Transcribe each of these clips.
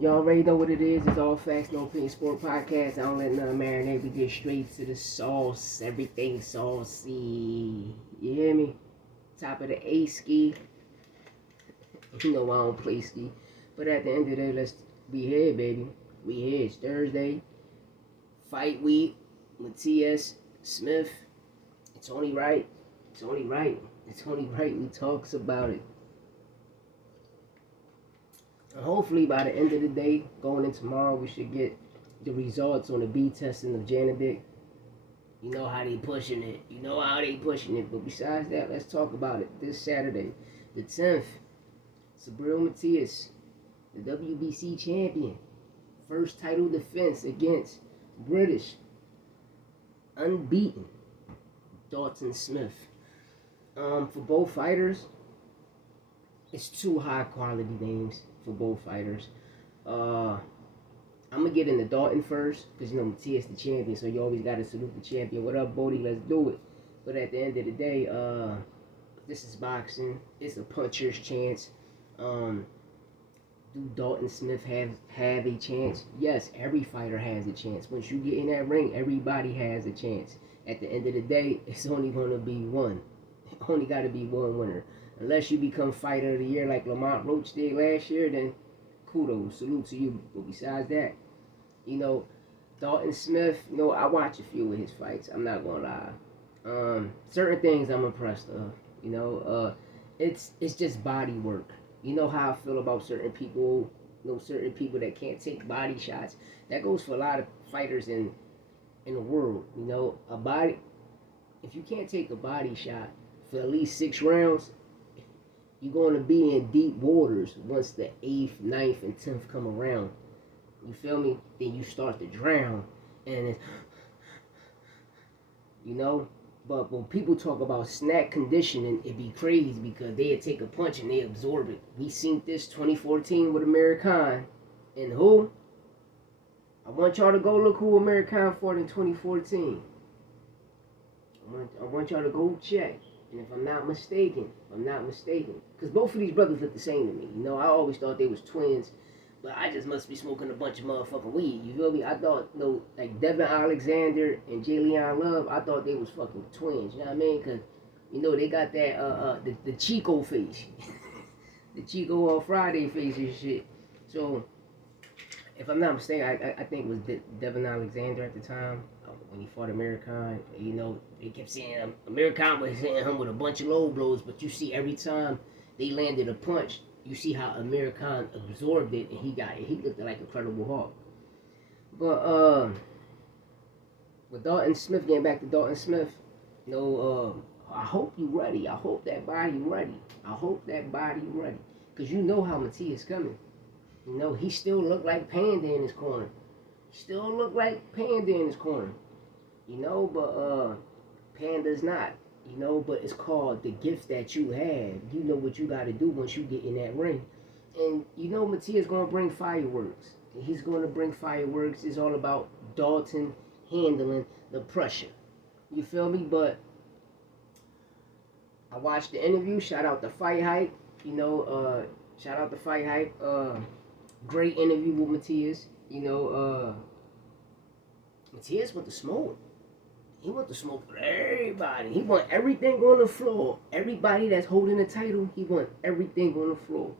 Y'all already know what it is. It's All Facts, No Opinion Sport Podcast. I don't let nothing marinate. We get straight to the sauce. Everything saucy. You hear me? Top of the A ski. You know I don't play ski. But at the end of the day, we here, baby. We here. It's Thursday. Fight week. Matias, Smith. It's only right. It's only right. It's only right we talks about it. And hopefully by the end of the day, going in tomorrow, we should get the results on the B testing of Janovic. You know how they pushing it. You know how they pushing it. But besides that, let's talk about it. This Saturday, the 10th, Subriel Matias, the WBC champion. First title defense against British, unbeaten, Dalton Smith. For both fighters, it's two high quality names for both fighters. I'm gonna get into Dalton first because you know Matias the champion, so you always gotta salute the champion. What up, Bodie? Let's do it. But at the end of the day, this is boxing. It's a puncher's chance. Do Dalton Smith have a chance? Yes, every fighter has a chance. Once you get in that ring, everybody has a chance. At the end of the day, it's only gonna be one. Only gotta be one winner. Unless you become fighter of the year like Lamont Roach did last year, then kudos, salute to you. But besides that, you know, Dalton Smith, you know, I watch a few of his fights. I'm not gonna lie. Certain things I'm impressed of. You know, it's just body work. You know how I feel about certain people. You know, certain people that can't take body shots. That goes for a lot of fighters in the world. You know, a body. If you can't take a body shot for at least 6 rounds, you're going to be in deep waters once the 8th, 9th, and 10th come around. You feel me? Then you start to drown. And it's, you know? But when people talk about snack conditioning, it be crazy because they'd take a punch and they absorb it. We seen this 2014 with American. And who? I want y'all to go look who American fought in 2014. I want y'all to go check. And if I'm not mistaken, because both of these brothers look the same to me. You know, I always thought they was twins, but I just must be smoking a bunch of motherfucking weed. You feel me? I thought, you know, like Devin Alexander and Jalen Love, I thought they was fucking twins. You know what I mean? Because, you know, they got that, the Chico face. The Chico on Friday face and shit. So, if I'm not mistaken, I think it was Devin Alexander at the time. When he fought American, you know, they kept saying American was hitting him with a bunch of low blows, but you see every time they landed a punch, you see how American absorbed it and he looked like a Incredible Hulk. But with Dalton Smith, getting back to Dalton Smith, you know, I hope you ready. I hope that body ready. Cause you know how Matias coming. You know, he still look like Panda in his corner. You know, but Panda's not. You know, but it's called the gift that you have. You know what you got to do once you get in that ring. And you know Matias going to bring fireworks. He's going to bring fireworks. It's all about Dalton handling the pressure. You feel me? But I watched the interview. Shout out to Fight Hype. You know, shout out to Fight Hype. Great interview with Matias. You know, Matias went to smoke. He want to smoke with everybody. He want everything on the floor. Everybody that's holding the title, he want everything on the floor.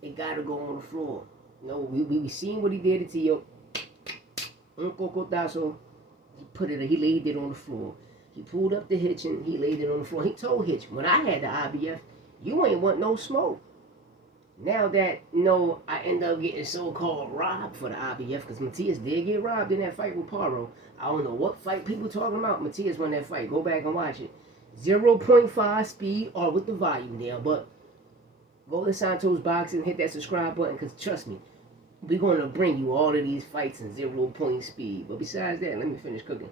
It gotta go on the floor. You know, we seen what he did to Tio. Un cocotazo. He laid it on the floor. He pulled up the Hitchins, he laid it on the floor. He told Hitchins, when I had the IBF, you ain't want no smoke. Now that, you know, I end up getting so-called robbed for the IBF, because Matias did get robbed in that fight with Paro. I don't know what fight people talking about. Matias won that fight. Go back and watch it. 0.5 speed or with the volume there. But go to Santos Boxing, hit that subscribe button, because trust me, we're going to bring you all of these fights in 0 point speed. But besides that, let me finish cooking.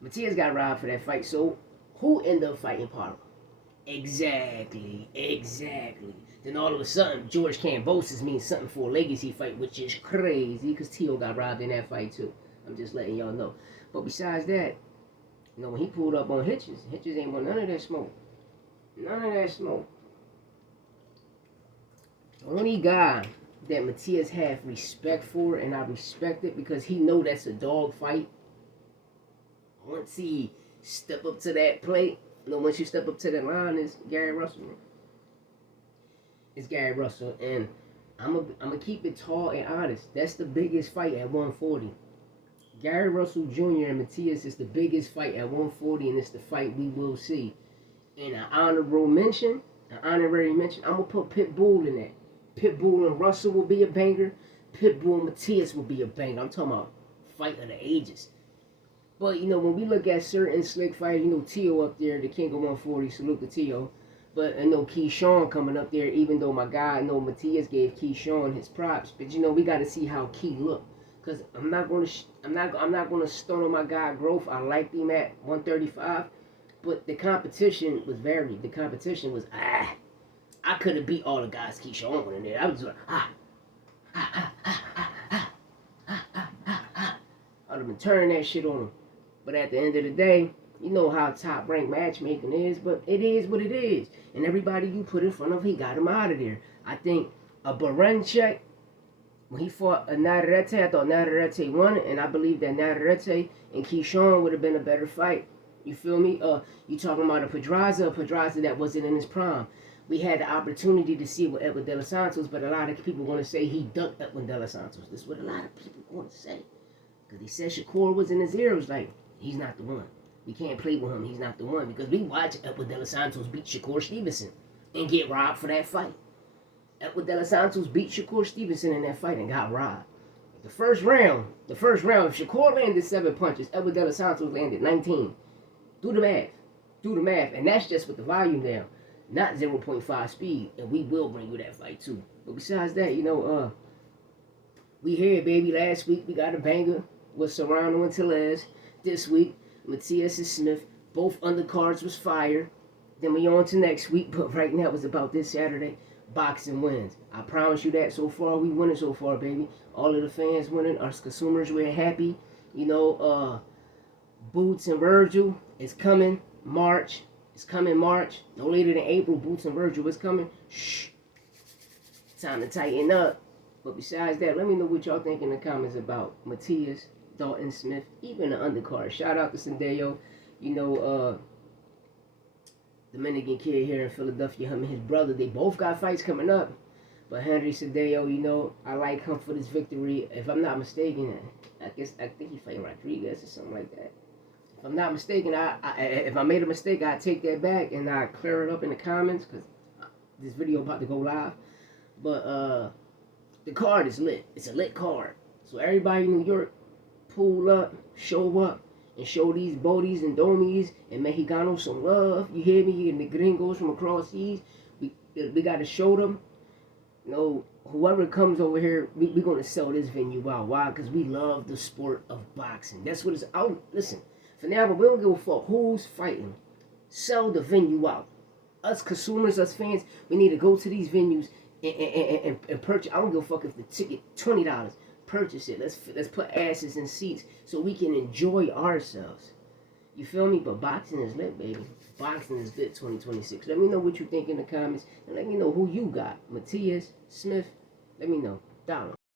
Matias got robbed for that fight. So who ended up fighting Paro? Exactly. Then all of a sudden, George Kambosos means something for a legacy fight, which is crazy, because Tio got robbed in that fight too. I'm just letting y'all know. But besides that, you know, when he pulled up on Hitchins ain't want none of that smoke. The only guy that Matias have respect for, and I respect it because he know that's a dog fight. Once he step up to that plate, once you step up to that line, is Gary Russell. It's Gary Russell, and I'm gonna keep it tall and honest. That's the biggest fight at 140. Gary Russell Jr. and Matias is the biggest fight at 140, and it's the fight we will see. And an honorary mention, I'm gonna put Pitbull in that. Pitbull and Russell will be a banger. Pitbull and Matias will be a banger. I'm talking about fight of the ages. But when we look at certain slick fighters, Tio up there, the king of 140, salute to Tio. But I know Keyshawn coming up there, even though my guy, Matias gave Keyshawn his props. But we got to see how Key look, cause I'm not gonna stone on my guy growth. I liked him at 135, but the competition was varied. The competition was I could have beat all the guys Keyshawn went in there. I was like I'd have been turning that shit on him. But at the end of the day, you know how top ranked matchmaking is, but it is what it is. And everybody you put in front of, he got him out of there. I think a Barenchek, when he fought a Navarrete, I thought Navarrete won it, and I believe that Navarrete and Keyshawn would have been a better fight. You feel me? You talking about a Pedraza that wasn't in his prime. We had the opportunity to see with Edwin De Los Santos, but a lot of people want to say he ducked Edwin De Los Santos. This is what a lot of people want to say. Because he said Shakur was in his ear. It was like, he's not the one. We can't play with him. He's not the one. Because we watched Edwin De Los Santos beat Shakur Stevenson and get robbed for that fight. Edwin De Los Santos beat Shakur Stevenson in that fight and got robbed. The first round, if Shakur landed 7 punches, Edwin De Los Santos landed 19. Do the math. And that's just with the volume down. Not 0.5 speed. And we will bring you that fight too. But besides that, we here, baby. Last week we got a banger with Serrano and Tellez. This week, Matias and Smith. Both undercards was fire. Then we on to next week. But right now it's about this Saturday. Boxing wins. I promise you that. So far, we winning so far, baby. All of the fans winning. Us consumers, we're happy. Boots and Virgil is coming March. It's coming March. No later than April. Boots and Virgil is coming. Shh. Time to tighten up. But besides that, let me know what y'all think in the comments about Matias, Dalton Smith, even the undercard. Shout out to Sendeo. Dominican kid here in Philadelphia, him and his brother, they both got fights coming up. But Henry Cedillo, I like him for this victory. If I'm not mistaken, I think he fighting Rodriguez or something like that. If I'm not mistaken, if I made a mistake, I'd take that back and I'd clear it up in the comments because this video about to go live. But the card is lit. It's a lit card. So everybody in New York, pull up, show up, and show these Bodis and Domis and Mexicanos some love. You hear me? And the gringos from across seas. We got to show them. Whoever comes over here, we're going to sell this venue out. Why? Because we love the sport of boxing. That's what it's out. Listen, for now, we don't give a fuck who's fighting. Sell the venue out. Us consumers, us fans, we need to go to these venues and purchase. I don't give a fuck if the ticket $20. Purchase it. Let's put asses in seats so we can enjoy ourselves. You feel me? But boxing is lit, baby. Boxing is lit 2026. Let me know what you think in the comments. And let me know who you got. Matias, Smith. Let me know. Dollar.